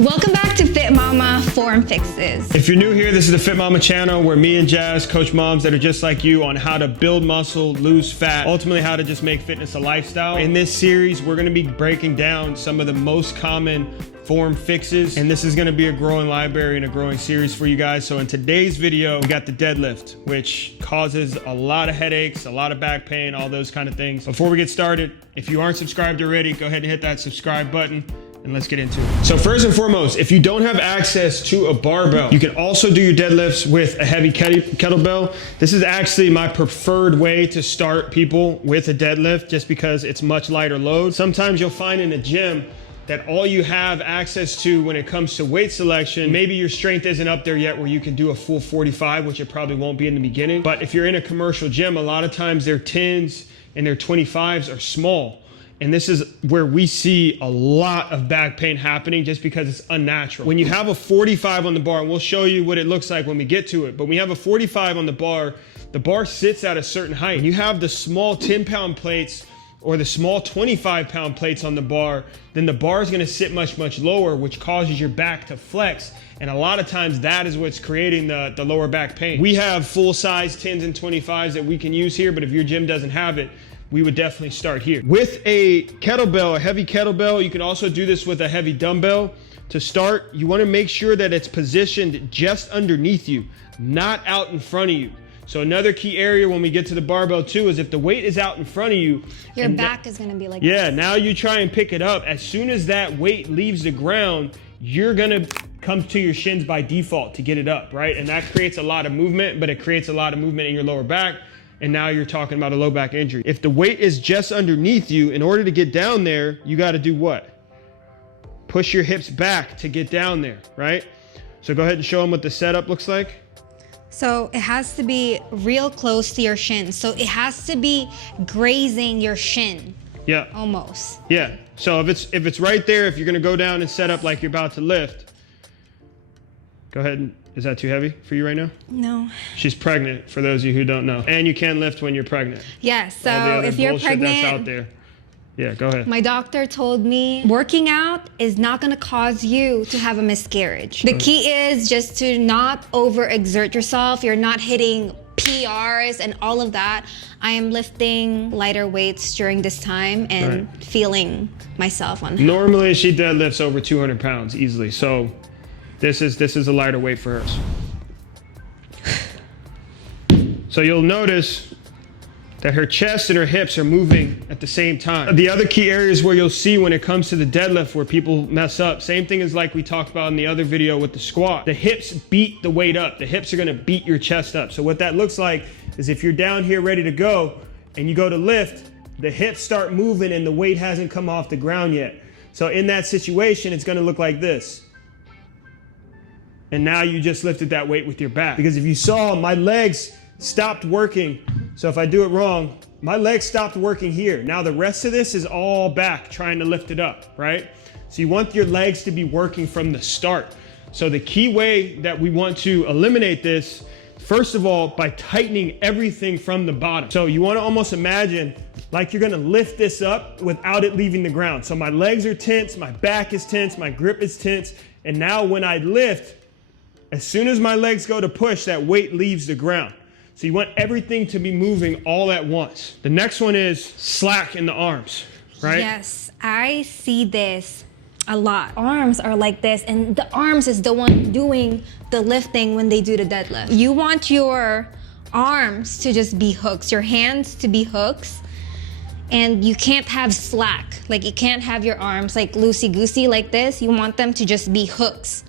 Welcome back to FitMama Form Fixes. If you're new here, this is the FitMama channel where me and Jas coach moms that are just like you on how to build muscle, lose fat, ultimately how to just make fitness a lifestyle. In this series, we're gonna be breaking down some of the most common form fixes, and this is gonna be a growing library and a growing series for you guys. So in today's video, we got the deadlift, which causes a lot of headaches, a lot of back pain, all those kind of things. Before we get started, if you aren't subscribed already, go ahead and hit that subscribe button. And let's get into it. So first and foremost, if you don't have access to a barbell, you can also do your deadlifts with a heavy kettlebell. This is actually my preferred way to start people with a deadlift, just because it's much lighter load. Sometimes you'll find in a gym that all you have access to when it comes to weight selection, maybe your strength isn't up there yet where you can do a full 45, which it probably won't be in the beginning. But if you're in a commercial gym, a lot of times their 10s and their 25s are small. And this is where we see a lot of back pain happening just because it's unnatural. When you have a 45 on the bar, and we'll show you what it looks like when we get to it, but when you have a 45 on the bar sits at a certain height. And you have the small 10-pound plates or the small 25-pound plates on the bar, then the bar is gonna sit much, much lower, which causes your back to flex. And a lot of times that is what's creating the lower back pain. We have full-size 10s and 25s that we can use here, but if your gym doesn't have it, we would definitely start here. With a kettlebell, a heavy kettlebell, you can also do this with a heavy dumbbell. To start, you wanna make sure that it's positioned just underneath you, not out in front of you. So another key area when we get to the barbell too is if the weight is out in front of you, your back is gonna be like this. this. Now you try and pick it up. As soon as that weight leaves the ground, you're gonna come to your shins by default to get it up, right? And that creates a lot of movement, but it creates a lot of movement in your lower back. And now you're talking about a low back injury. If the weight is just underneath you, in order to get down there, you gotta do what? Push your hips back to get down there, right? So go ahead and show them what the setup looks like. So it has to be real close to your shin. So it has to be grazing your shin. Yeah. Almost. Yeah, so if it's right there, if you're gonna go down and set up like you're about to lift, go ahead and, is that too heavy for you right now? No. She's pregnant, for those of you who don't know. And you can lift when you're pregnant. Yes, so if you're pregnant, that's out there. Yeah, go ahead. My doctor told me working out is not gonna cause you to have a miscarriage. The key is just to not overexert yourself. You're not hitting PRs and all of that. I am lifting lighter weights during this time and feeling myself on. Normally she deadlifts over 200 pounds easily. So this is a lighter weight for hers. So you'll notice that her chest and her hips are moving at the same time. The other key areas where you'll see when it comes to the deadlift where people mess up, same thing as like we talked about in the other video with the squat. The hips beat the weight up. The hips are gonna beat your chest up. So what that looks like is if you're down here ready to go and you go to lift, the hips start moving and the weight hasn't come off the ground yet. So in that situation, it's gonna look like this. And now you just lifted that weight with your back. Because if you saw, my legs stopped working. So if I do it wrong, my legs stopped working here. Now the rest of this is all back trying to lift it up, right? So you want your legs to be working from the start. So the key way that we want to eliminate this, first of all, by tightening everything from the bottom. So you want to almost imagine like you're gonna lift this up without it leaving the ground. So my legs are tense, my back is tense, my grip is tense. And now when I lift, as soon as my legs go to push, that weight leaves the ground. So you want everything to be moving all at once. The next one is slack in the arms, right? Yes, I see this a lot. Arms are like this, and the arms is the one doing the lifting when they do the deadlift. You want your arms to just be hooks, your hands to be hooks, and you can't have slack. Like you can't have your arms like loosey-goosey like this. You want them to just be hooks.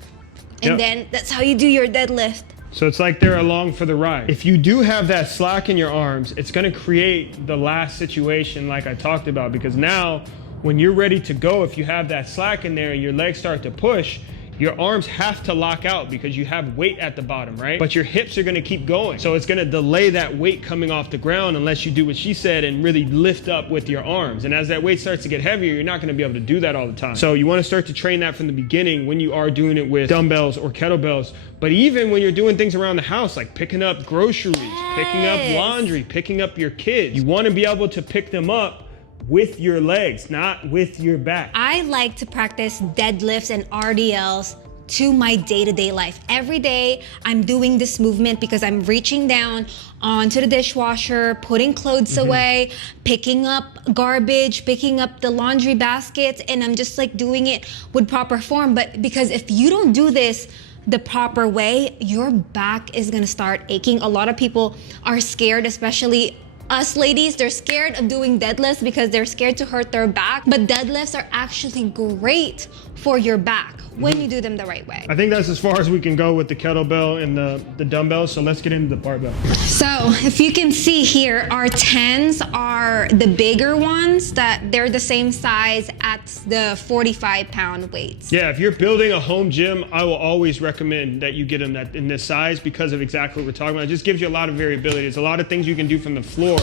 And then that's how you do your deadlift. So it's like they're along for the ride. If you do have that slack in your arms, it's gonna create the last situation like I talked about, because now when you're ready to go, if you have that slack in there and your legs start to push, your arms have to lock out because you have weight at the bottom, right? But your hips are gonna keep going. So it's gonna delay that weight coming off the ground unless you do what she said and really lift up with your arms. And as that weight starts to get heavier, you're not gonna be able to do that all the time. So you wanna start to train that from the beginning when you are doing it with dumbbells or kettlebells. But even when you're doing things around the house, like picking up groceries, picking up laundry, picking up your kids, you wanna be able to pick them up with your legs, not with your back. I like to practice deadlifts and RDLs to my day-to-day life. Every day I'm doing this movement because I'm reaching down onto the dishwasher, putting clothes away, picking up garbage, picking up the laundry baskets, and I'm just like doing it with proper form. But because if you don't do this the proper way, your back is gonna start aching. A lot of people are scared, especially us ladies, they're scared of doing deadlifts because they're scared to hurt their back. But deadlifts are actually great for your back when you do them the right way. I think that's as far as we can go with the kettlebell and the dumbbells. So let's get into the barbell. So if you can see here, our 10s are the bigger ones, that they're the same size at the 45-pound weights. Yeah, if you're building a home gym, I will always recommend that you get them in this size because of exactly what we're talking about. It just gives you a lot of variability. There's a lot of things you can do from the floor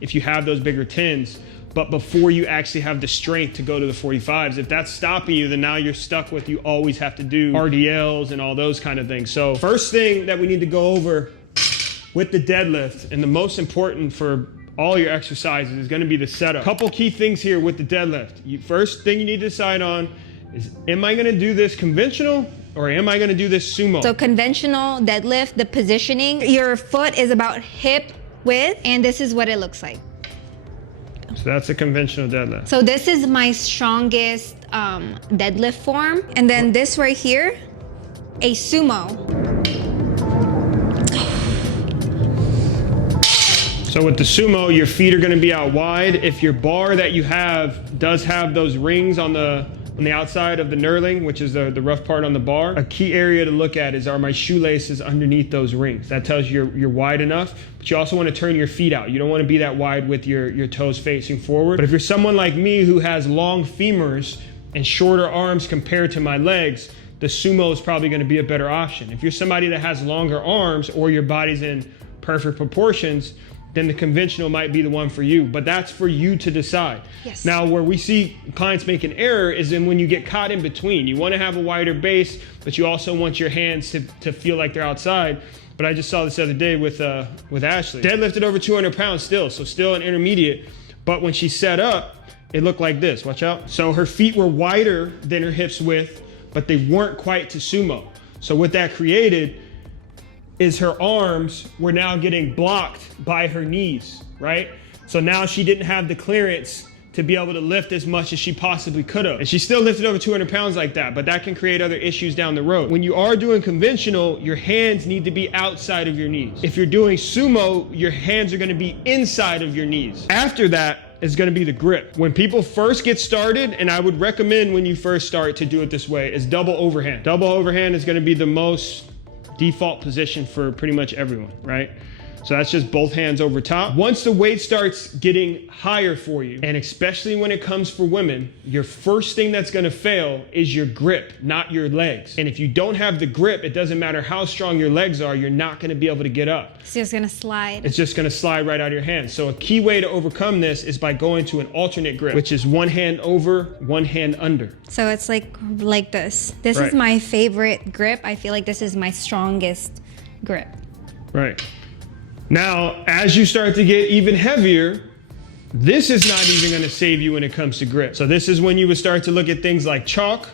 if you have those bigger 10s. But before you actually have the strength to go to the 45s, if that's stopping you, then now you're stuck with you always have to do RDLs and all those kind of things. So first thing that we need to go over with the deadlift, and the most important for all your exercises, is gonna be the setup. Couple key things here with the deadlift. First thing you need to decide on is, am I gonna do this conventional or am I gonna do this sumo? So conventional deadlift, the positioning, your foot is about hip width, and this is what it looks like. So that's a conventional deadlift. So this is my strongest deadlift form. And then this right here, a sumo. So with the sumo, your feet are gonna be out wide. If your bar that you have does have those rings on the outside of the knurling, which is the rough part on the bar, a key area to look at is, are my shoelaces underneath those rings? That tells you you're wide enough, but you also want to turn your feet out. You don't want to be that wide with your toes facing forward. But if you're someone like me who has long femurs and shorter arms compared to my legs, the sumo is probably going to be a better option. If you're somebody that has longer arms or your body's in perfect proportions, then the conventional might be the one for you, but that's for you to decide. Yes. Now, where we see clients make an error is in when you get caught in between. You want to have a wider base, but you also want your hands to feel like they're outside. But I just saw this the other day with Ashley. Deadlifted over 200 pounds still, so still an intermediate. But when she set up, it looked like this, watch out. So her feet were wider than her hips width, but they weren't quite to sumo. So what that created is her arms were now getting blocked by her knees, right? So now she didn't have the clearance to be able to lift as much as she possibly could have. And she still lifted over 200 pounds like that, but that can create other issues down the road. When you are doing conventional, your hands need to be outside of your knees. If you're doing sumo, your hands are gonna be inside of your knees. After that is gonna be the grip. When people first get started, and I would recommend when you first start to do it this way, is double overhand. Double overhand is gonna be the most default position for pretty much everyone, right? So that's just both hands over top. Once the weight starts getting higher for you, and especially when it comes for women, your first thing that's gonna fail is your grip, not your legs. And if you don't have the grip, it doesn't matter how strong your legs are, you're not gonna be able to get up. It's just gonna slide. It's just gonna slide right out of your hands. So a key way to overcome this is by going to an alternate grip, which is one hand over, one hand under. So it's like this. This Right. is my favorite grip. I feel like this is my strongest grip. Right. Now, as you start to get even heavier, this is not even gonna save you when it comes to grip. So this is when you would start to look at things like chalk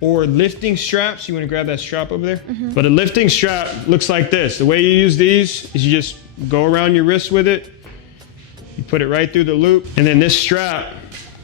or lifting straps. You wanna grab that strap over there? But a lifting strap looks like this. The way you use these is you just go around your wrist with it, you put it right through the loop, and then this strap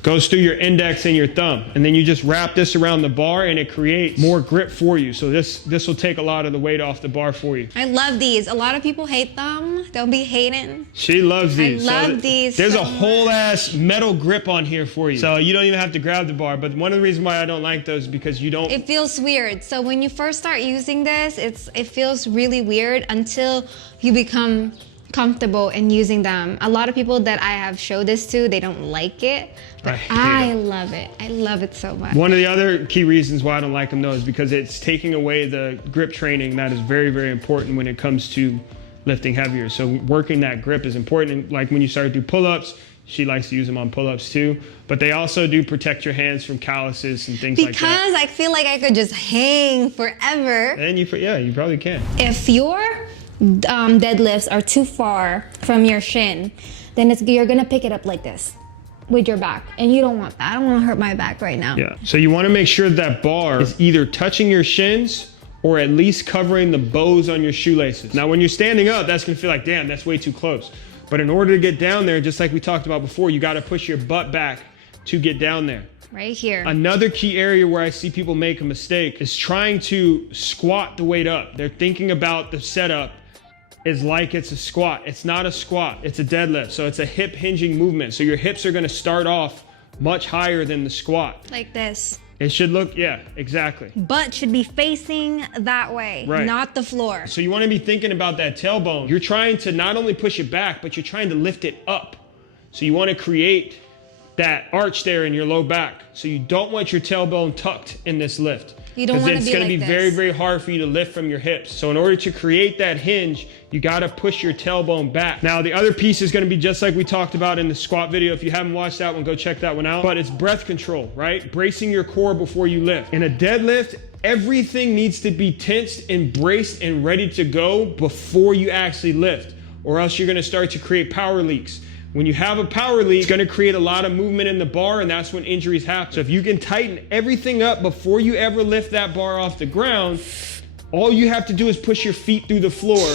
goes through your index and your thumb. And then you just wrap this around the bar and it creates more grip for you. So this will take a lot of the weight off the bar for you. I love these. A lot of people hate them. Don't be hating. She loves these. I love these. There's so a whole ass metal grip on here for you. So you don't even have to grab the bar. But one of the reasons why I don't like those is because you don't. It feels weird. So when you first start using this, it feels really weird until you become comfortable in using them. A lot of people that I have showed this to, they don't like it, but I love it. I love it so much. One of the other key reasons why I don't like them though is because it's taking away the grip training that is very, very important when it comes to lifting heavier. So working that grip is important. Like when you start to do pull-ups, she likes to use them on pull-ups too, but they also do protect your hands from calluses and things like that. Because I feel like I could just hang forever. And you probably can. If your deadlifts are too far from your shin, then you're gonna pick it up like this. with your back, and you don't want that. I don't want to hurt my back right now. Yeah, so you want to make sure that bar is either touching your shins or at least covering the bows on your shoelaces. Now, when you're standing up, that's gonna feel like, damn, that's way too close. But in order to get down there, just like we talked about before, you gotta push your butt back to get down there. Right here. Another key area where I see people make a mistake is trying to squat the weight up. They're thinking about the setup is like it's a squat. It's not a squat, it's a deadlift. So it's a hip hinging movement. So your hips are gonna start off much higher than the squat. Like this. It should look, yeah, exactly. Butt should be facing that way, right, not the floor. So you wanna be thinking about that tailbone. You're trying to not only push it back, but you're trying to lift it up. So you wanna create that arch there in your low back. So you don't want your tailbone tucked in this lift. You don't want to be like this. It's going to be very, very hard for you to lift from your hips. So in order to create that hinge, you got to push your tailbone back. Now, the other piece is going to be just like we talked about in the squat video. If you haven't watched that one, go check that one out. But it's breath control, right? Bracing your core before you lift. In a deadlift, everything needs to be tensed and braced and ready to go before you actually lift, or else you're going to start to create power leaks. When you have a power leak, it's gonna create a lot of movement in the bar, and that's when injuries happen. So if you can tighten everything up before you ever lift that bar off the ground, all you have to do is push your feet through the floor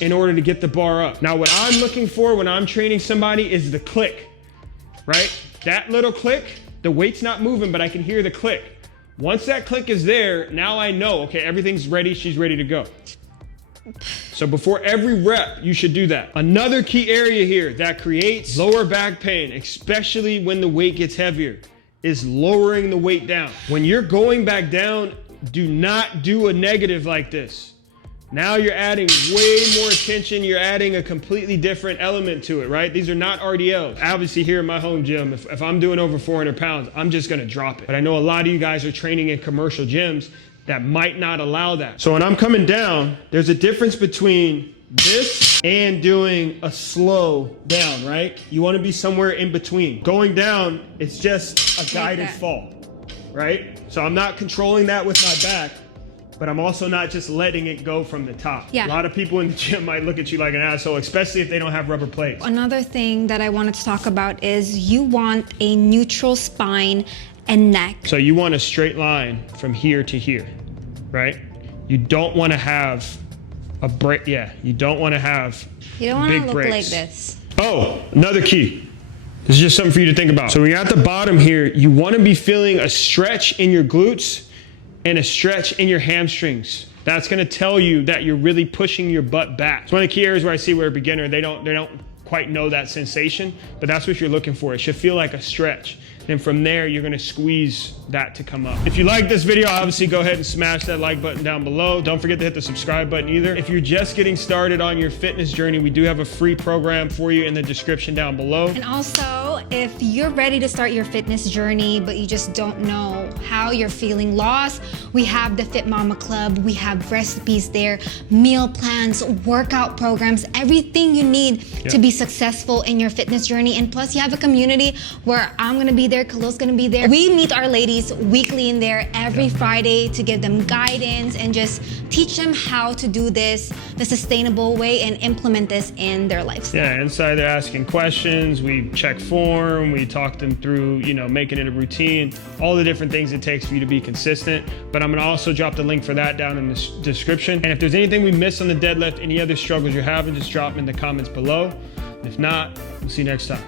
in order to get the bar up. Now, what I'm looking for when I'm training somebody is the click, right? That little click, the weight's not moving, but I can hear the click. Once that click is there, now I know, okay, everything's ready, she's ready to go. So before every rep, you should do that. Another key area here that creates lower back pain, especially when the weight gets heavier, is lowering the weight down. When you're going back down, do not do a negative like this. Now you're adding way more tension. You're adding a completely different element to it, right? These are not RDLs. Obviously here in my home gym, if I'm doing over 400 pounds, I'm just gonna drop it. But I know a lot of you guys are training in commercial gyms that might not allow that. So when I'm coming down, there's a difference between this and doing a slow down, right? You wanna be somewhere in between. Going down, it's just a guided fall, right? So I'm not controlling that with my back, but I'm also not just letting it go from the top. Yeah. A lot of people in the gym might look at you like an asshole, especially if they don't have rubber plates. Another thing that I wanted to talk about is you want a neutral spine and neck. So you want a straight line from here to here, right? You don't want to have a break. Yeah, you don't want to have You don't want big to look breaks like this. Oh, another key. This is just something for you to think about. So when you're at the bottom here, you want to be feeling a stretch in your glutes and a stretch in your hamstrings. That's going to tell you that you're really pushing your butt back. It's one of the key areas where I see where a beginner, they don't quite know that sensation, but that's what you're looking for. It should feel like a stretch. And from there, you're gonna squeeze that to come up. If you like this video, obviously go ahead and smash that like button down below. Don't forget to hit the subscribe button either. If you're just getting started on your fitness journey, we do have a free program for you in the description down below. And also, if you're ready to start your fitness journey, but you just don't know how you're feeling lost, we have the FitMama Club. We have recipes there, meal plans, workout programs, everything you need to be successful in your fitness journey. And plus, you have a community where I'm gonna be there, Khalil's gonna be there. We meet our ladies weekly in there every Friday to give them guidance and just teach them how to do this the sustainable way and implement this in their lifestyle. Yeah, inside they're asking questions, we check form, we talk them through, you know, making it a routine, all the different things it takes for you to be consistent. But I'm gonna also drop the link for that down in the description. And if there's anything we missed on the deadlift, any other struggles you're having, just drop them in the comments below. If not, we'll see you next time.